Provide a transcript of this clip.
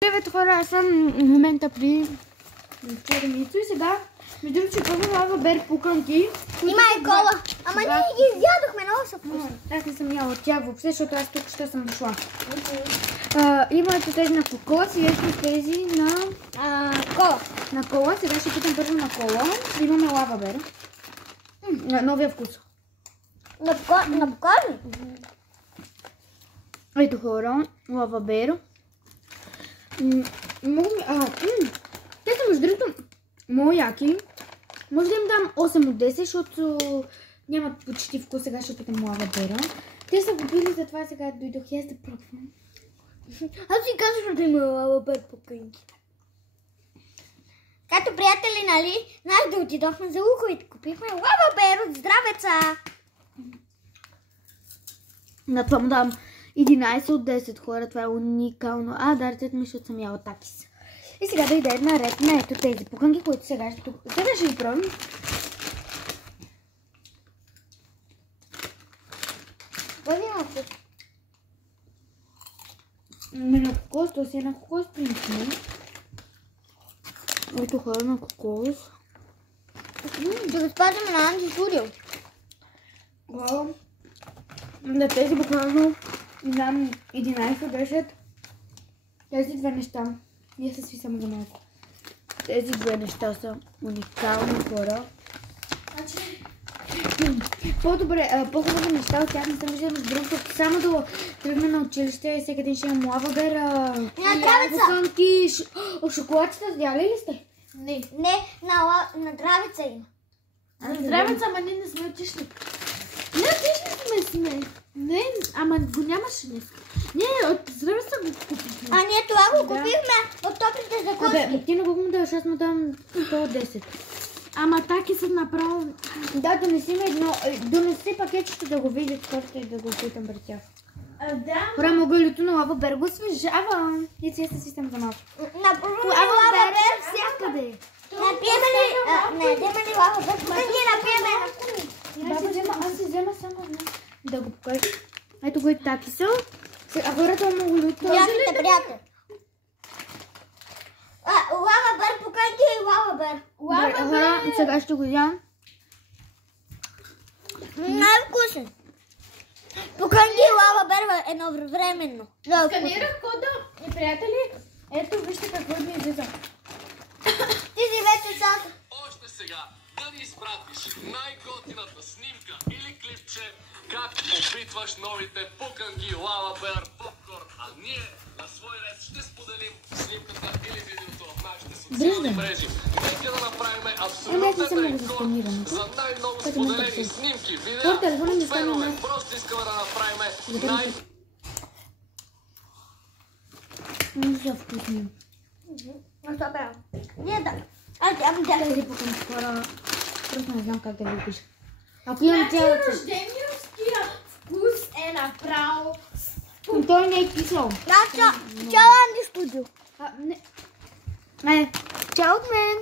Привет хора, аз съм в момента при черемицо и сега ми другото, че първо лава бер пуканки. Има и кола. Ама ние ги изядохме, много са вкусни. Аз не съм яла от тях въобще, защото аз тук ще съм дошла. Има тези на кокос и ето тези на Кола. На кола. Сега ще питам първо на кола. Имаме лава бер. Новия вкус. На покорни? Ето хора, лава бер. Те са между другото много яки. Може да им дам 8 от 10, защото нямат почти вкус. Сега ще питам лава бера. Те са купили, затова сега дойдох и аз да пробвам. Аз си казваш да има лава бер пуканки. Като приятели, нали, знаеш да отидохме за Луковит, купихме лава бер от Здравеца. На това му дам 11 от 10 хора, това е уникално. Да, рецепт ми, защото съм яла такис. И сега да иде една ред на ето тези пуканки, които сега ще ги пробвам. Бъде има вкус. На кокос, то си е на кокос принципно. Ето хора на кокос. Ще го спазваме на Анджи Студио. На тези буквално дам 11 от 10. Тези две неща. Ние се сви само за малко. Тези две неща са уникални хора. По-добре, по-хубави неща от тях не съм виждала между другото. Само да тръгна на училище и всеки ден ще имам лава бер, пуканки, шоколадчета, яли ли сте? Не, на Здравеца има. На Здравеца, ама ние не сме отишли. Не отишли сме. Не, ама го нямаше днес. Не, от Здравеца го купихме. Ние това го купихме от топлите закуски. Ти не го му даваш, аз му дам 100 от 10. Ама таки са направо... Да, донеси пакетчето да го видят хората и да го питам пред тях. Хора, могълито на лава бер го освежава. И сега се свистам за малко. Лава бер всякъде. Напиеме ли лава бер? Ние напиеме. Аз си взема само една. Да го покажа. Ето го и таки са. А хората много люто. Приятелите, приятели. Лава бер, поканки и лава бер. Хора, сега ще го ям. Най-вкусен. Поканки и лава бер едновременно. Сканирах кода и приятели. Ето вижте какво ми излиза. Ти си вече сам. Още сега да ни изпратиш най-готината снимка или клипче как опитваш новите пуканки лава бер попкорн, а ние на свой ред ще споделим снимката или видеото в нашите социални мрежи. Нека да направим абсолютен рекорд за най-много споделени снимки, видеа от фенове. Просто искаме да направим Не са вкусни. Ние да. Тези пуканки хора, просто не знам как да ви пиша. Ако имам цялата... Рождениовския вкус е направо... Той не е кисел. Чао, Анди Студио. Чао от мен.